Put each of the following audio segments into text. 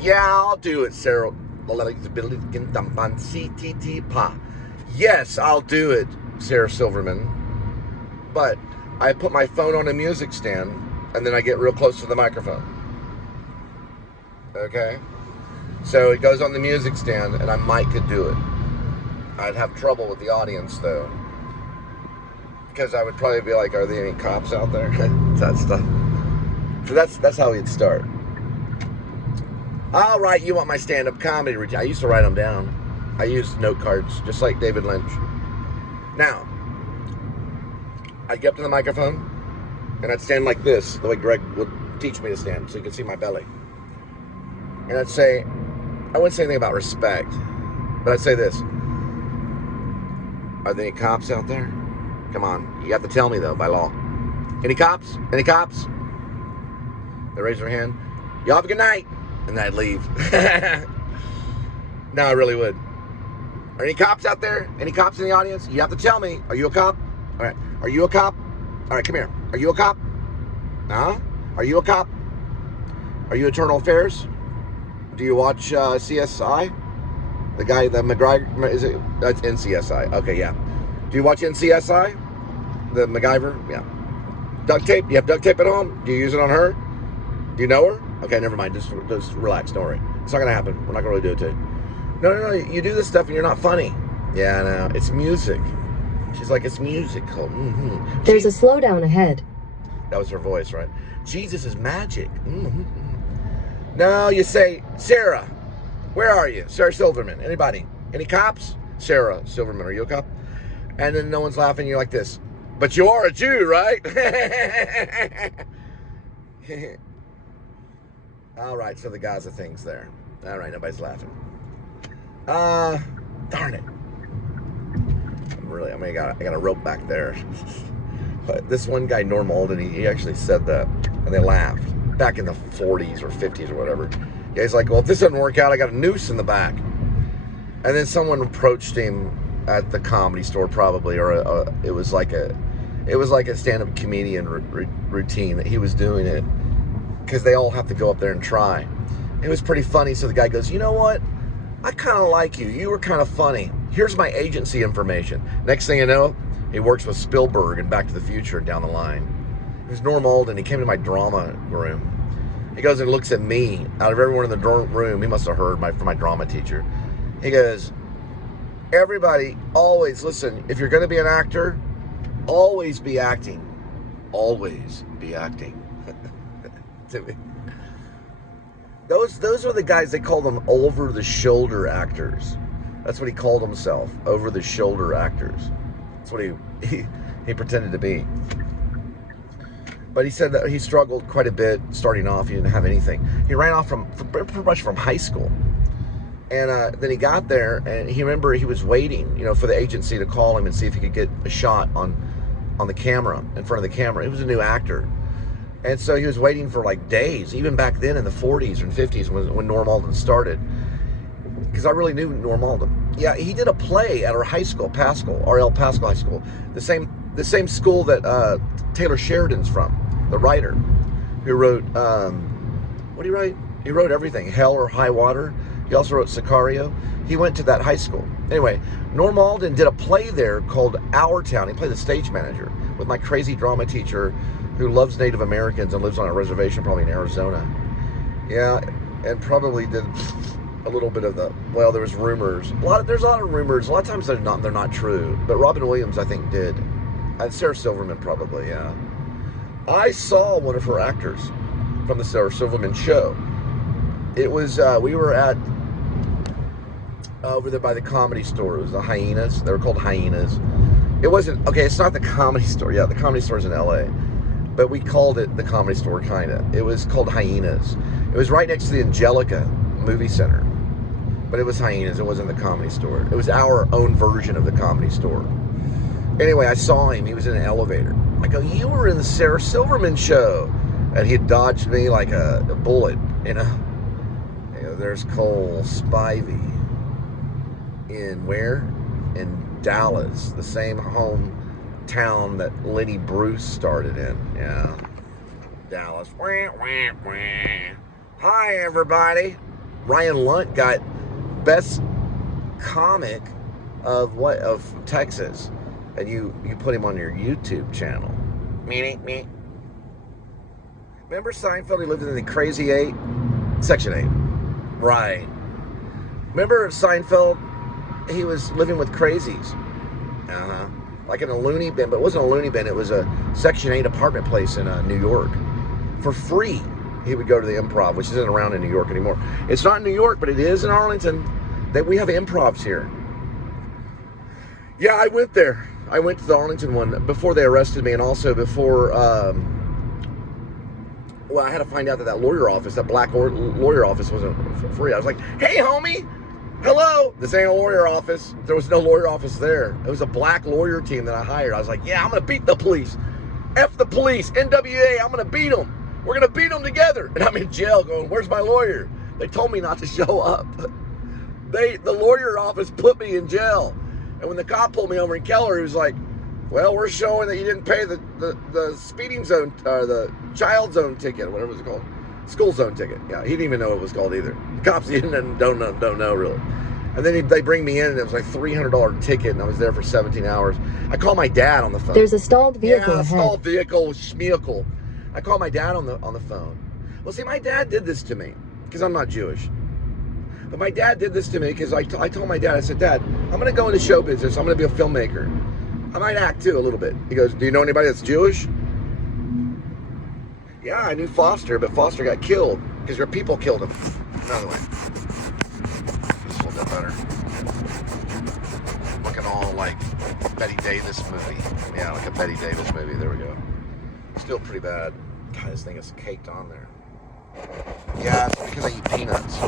Yeah, I'll do it, Sarah. Yes, I'll do it, Sarah Silverman. But I put my phone on a music stand, and then I get real close to the microphone. Okay? So it goes on the music stand, and I might could do it. I'd have trouble with the audience, though. Because I would probably be like, are there any cops out there? That stuff. So that's how we'd start. All right, you want my stand-up comedy routine. I used to write them down. I used note cards, just like David Lynch. Now, I'd get up to the microphone, and I'd stand like this, the way Greg would teach me to stand, so you could see my belly. And I'd say, I wouldn't say anything about respect, but I'd say this. Are there any cops out there? Come on, you have to tell me, though, by law. Any cops? Any cops? They raise their hand. Y'all have a good night. And then I'd leave. No, I really would. Are any cops out there? Any cops in the audience? You have to tell me. Are you a cop? All right. Are you a cop? All right, come here. Are you a cop? Huh? Are you a cop? Are you Internal Affairs? Do you watch CSI? The guy, the MacGyver, is it? That's NCSI. Okay, yeah. Do you watch NCSI? The MacGyver? Yeah. Duct tape? You have duct tape at home? Do you use it on her? Do you know her? Okay, never mind. Just relax. Don't worry. It's not going to happen. We're not going to really do it to you. No. You do this stuff and you're not funny. Yeah, no. It's music. She's like, it's musical. Mm-hmm. There's a slowdown ahead. That was her voice, right? Jesus is magic. Mm-hmm. No, you say, Sarah, where are you? Sarah Silverman. Anybody? Any cops? Sarah Silverman, are you a cop? And then no one's laughing. You're like this. But you are a Jew, right? All right, so the Gaza thing's there. All right, nobody's laughing. Darn it. I got a rope back there. But this one guy, Norm Alden, he actually said that, and they laughed back in the 40s or 50s or whatever. Yeah, he's like, well, if this doesn't work out, I got a noose in the back. And then someone approached him at the Comedy Store, probably, or it was like a stand-up comedian routine that he was doing it, because they all have to go up there and try. It was pretty funny. So the guy goes, you know what? I kind of like you. You were kind of funny. Here's my agency information. Next thing you know, he works with Spielberg and Back to the Future down the line. It was Norm Alden. He came to my drama room. He goes and looks at me. Out of everyone in the room, he must have heard from my drama teacher. He goes, everybody, always, listen, if you're going to be an actor, always be acting. Always be acting. To me. Those are the guys, they call them over-the-shoulder actors. That's what he called himself, over-the-shoulder actors. That's what he pretended to be. But he said that he struggled quite a bit starting off. He didn't have anything. He ran off pretty much from high school. And then he got there, and he was waiting, for the agency to call him and see if he could get a shot on the camera, in front of the camera. He was a new actor. And so he was waiting for like days, even back then in the 40s and 50s when Norm Alden started. Because I really knew Norm Alden. Yeah, he did a play at our high school, Pascal, R.L. Pascal High School. The same school that Taylor Sheridan's from, the writer, who wrote, what did he write? He wrote everything, Hell or High Water. He also wrote Sicario. He went to that high school. Anyway, Norm Alden did a play there called Our Town. He played the stage manager with my crazy drama teacher who loves Native Americans and lives on a reservation probably in Arizona. Yeah, and probably did a little bit of there was rumors. There's a lot of rumors. A lot of times they're not true. But Robin Williams, I think, did. And Sarah Silverman probably, yeah. I saw one of her actors from the Sarah Silverman show. It was, we were at, over there by the Comedy Store. It was the Hyenas. They were called Hyenas. It wasn't, okay, it's not the Comedy Store. Yeah, the Comedy Store's in L.A., but we called it the Comedy Store, kind of. It was called Hyenas. It was right next to the Angelica Movie Center. But it was Hyenas. It wasn't the Comedy Store. It was our own version of the Comedy Store. Anyway, I saw him. He was in an elevator. I go, you were in the Sarah Silverman show. And he had dodged me like a bullet, There's Cole Spivey. In where? In Dallas. The same hometown that Lenny Bruce started in. Yeah. Dallas. Wah, wah, wah. Hi, everybody. Ryan Lunt got best comic of Texas, and you put him on your YouTube channel. Me. Remember Seinfeld? He lived in the Crazy 8, Section 8. Right. Remember Seinfeld? He was living with crazies. Like in a loony bin, but it wasn't a loony bin. It was a Section 8 apartment place in New York. For free, he would go to the Improv, which isn't around in New York anymore. It's not in New York, but it is in Arlington. That we have improvs here. Yeah, I went there. I went to the Arlington one before they arrested me, and also before, well, I had to find out that lawyer office, that black lawyer office wasn't free. I was like, hey, homie, hello. This ain't a lawyer office. There was no lawyer office there. It was a black lawyer team that I hired. I was like, yeah, I'm going to beat the police. F the police, NWA, I'm going to beat them. We're going to beat them together. And I'm in jail going, where's my lawyer? They told me not to show up. The lawyer office put me in jail. And when the cop pulled me over in Keller, he was like, well, we're showing that you didn't pay the speeding zone, the child zone ticket, whatever it's called. School zone ticket. Yeah, he didn't even know what it was called either. The cops don't know really. And then they bring me in, and it was like $300 ticket, and I was there for 17 hours. I called my dad on the phone. There's a stalled vehicle ahead. Stalled vehicle, schmeacle. I called my dad on the phone. Well, see, my dad did this to me because I'm not Jewish. But my dad did this to me because I told my dad, I said, Dad, I'm going to go into show business. I'm going to be a filmmaker. I might act too a little bit. He goes, do you know anybody that's Jewish? Yeah, I knew Foster, but Foster got killed because your people killed him. Another way. Just a little bit better. Looking all like Betty Davis movie. Yeah, like a Betty Davis movie. There we go. Still pretty bad. God, this thing is caked on there. Yeah, it's because I eat peanuts.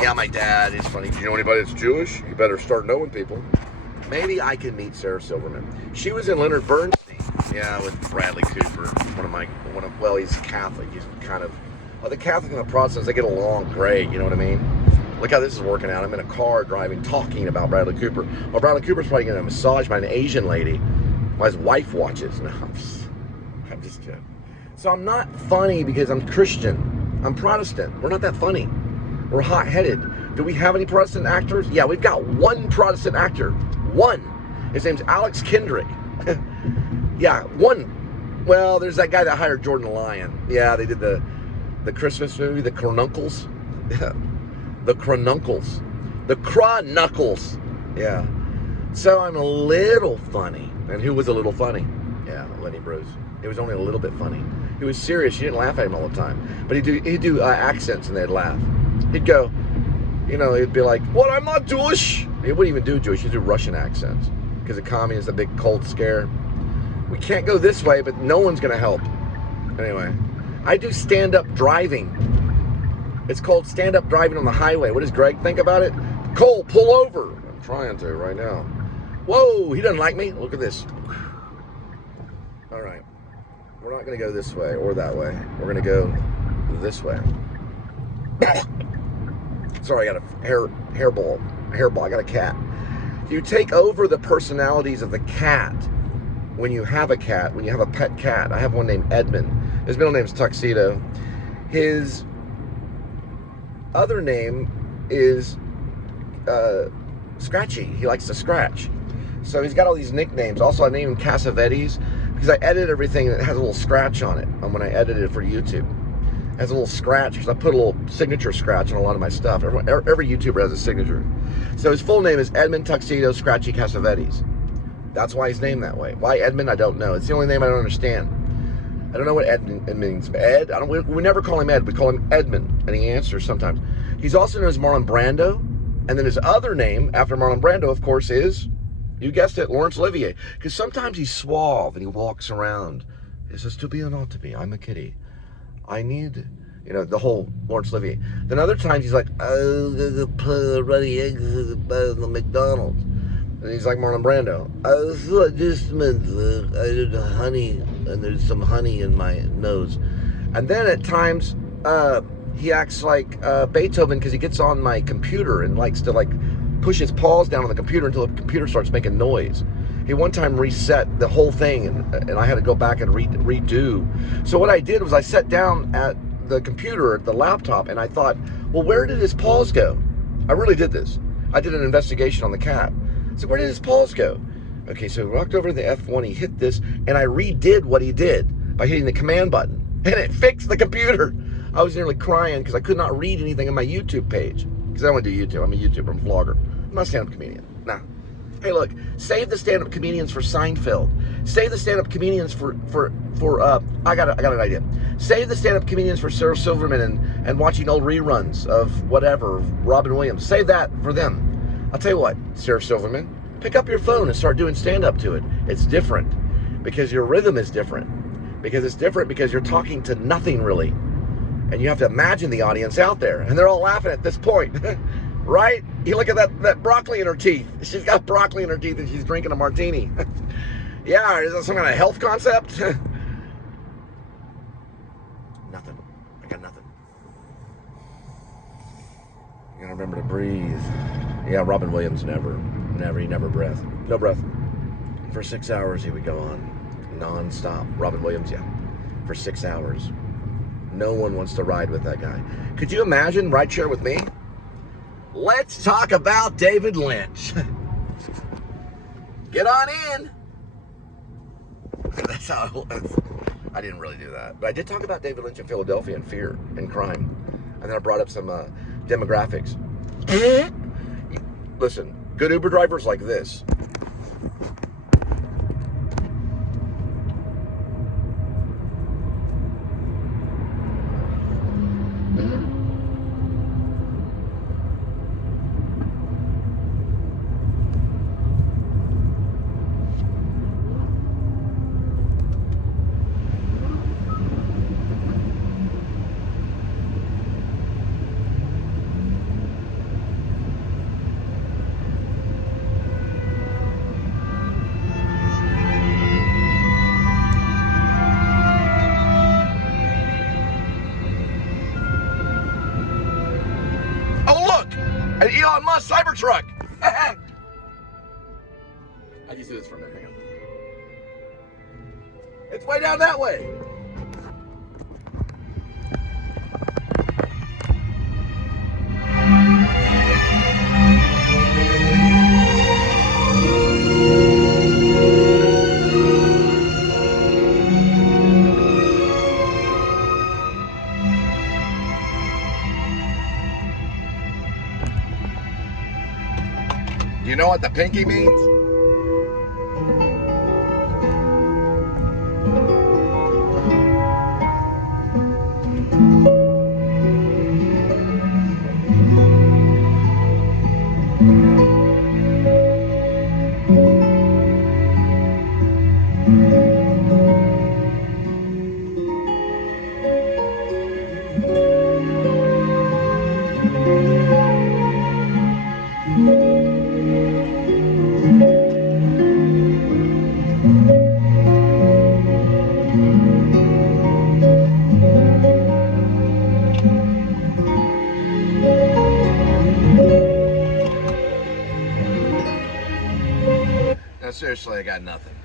Yeah, my dad is funny. Do you know anybody that's Jewish? You better start knowing people. Maybe I can meet Sarah Silverman. She was in Leonard Bernstein. Yeah, with Bradley Cooper. Well, he's Catholic. He's kind of, the Catholic and the Protestants, they get along great. You know what I mean? Look how this is working out. I'm in a car driving, talking about Bradley Cooper. Well, Bradley Cooper's probably getting a massage by an Asian lady while his wife watches. No, I'm just joking. So I'm not funny because I'm Christian. I'm Protestant. We're not that funny. We're hot-headed. Do we have any Protestant actors? Yeah, we've got one Protestant actor. One. His name's Alex Kendrick. Yeah, one. Well, there's that guy that hired Jordan Lyon. Yeah, they did the Christmas movie, The Chronuncles. The Chronuncles. The Chronuncles. Yeah. So I'm a little funny. And who was a little funny? Yeah, Lenny Bruce. He was only a little bit funny. He was serious. You didn't laugh at him all the time. But he'd do accents and they'd laugh. He'd go, he'd be like, what, I'm not Jewish. He wouldn't even do Jewish. He'd do Russian accents. Because the communist, the big cold scare. We can't go this way, but no one's going to help. Anyway, I do stand-up driving. It's called stand-up driving on the highway. What does Greg think about it? Cole, pull over. I'm trying to right now. Whoa, he doesn't like me. Look at this. All right. We're not going to go this way or that way. We're going to go this way. Sorry, I got a hairball. I got a cat. You take over the personalities of the cat when you have a cat, when you have a pet cat. I have one named Edmund. His middle name is Tuxedo. His other name is Scratchy. He likes to scratch. So he's got all these nicknames. Also, I named him Cassavetes because I edit everything that has a little scratch on it when I edited it for YouTube. It has a little scratch because I put a little signature scratch on a lot of my stuff. Every YouTuber has a signature. So his full name is Edmund Tuxedo Scratchy Cassavetes. That's why he's named that way. Why Edmund, I don't know. It's the only name I don't understand. I don't know what Edmund means. Ed? We never call him Ed. We call him Edmund, and he answers sometimes. He's also known as Marlon Brando, and then his other name after Marlon Brando, of course, is, you guessed it, Laurence Olivier. Because sometimes he's suave and he walks around. He says, to be or not to be, I'm a kitty. I need, the whole Laurence Olivier. Then other times he's like, oh, put runny eggs in the McDonald's. And he's like Marlon Brando. I did honey, and there's some honey in my nose. And then at times, he acts like Beethoven because he gets on my computer and likes to push his paws down on the computer until the computer starts making noise. He one time reset the whole thing and I had to go back and redo. So what I did was I sat down at the computer, the laptop, and I thought, well, where did his paws go? I really did this. I did an investigation on the cat. So where did his paws go? Okay, so he walked over to the F1, he hit this, and I redid what he did by hitting the command button, and it fixed the computer. I was nearly crying because I could not read anything on my YouTube page, because I don't do YouTube. I'm a YouTuber, I'm a vlogger. I'm not a stand-up comedian. Nah. Hey, look, save the stand-up comedians for Seinfeld. Save the stand-up comedians for I got an idea. Save the stand-up comedians for Sarah Silverman and watching old reruns of whatever, Robin Williams. Save that for them. I'll tell you what, Sarah Silverman, pick up your phone and start doing stand-up to it. It's different because your rhythm is different. Because it's different because you're talking to nothing really. And you have to imagine the audience out there. And they're all laughing at this point. Right? You look at that broccoli in her teeth. She's got broccoli in her teeth and she's drinking a martini. Yeah, is that some kind of health concept? Nothing. I got nothing. You gotta remember to breathe. Yeah, Robin Williams he never breath. No breath. For 6 hours he would go on. Non-stop. Robin Williams, yeah. For 6 hours. No one wants to ride with that guy. Could you imagine rideshare with me? Let's talk about David Lynch. Get on in. That's how it was. I didn't really do that. But I did talk about David Lynch in Philadelphia and fear and crime. And then I brought up some demographics. Listen, good Uber drivers like this. An Elon Musk Cybertruck. I just do this for a minute. Hang on. It's way down that way. Do you know what the pinky means? Seriously, I got nothing.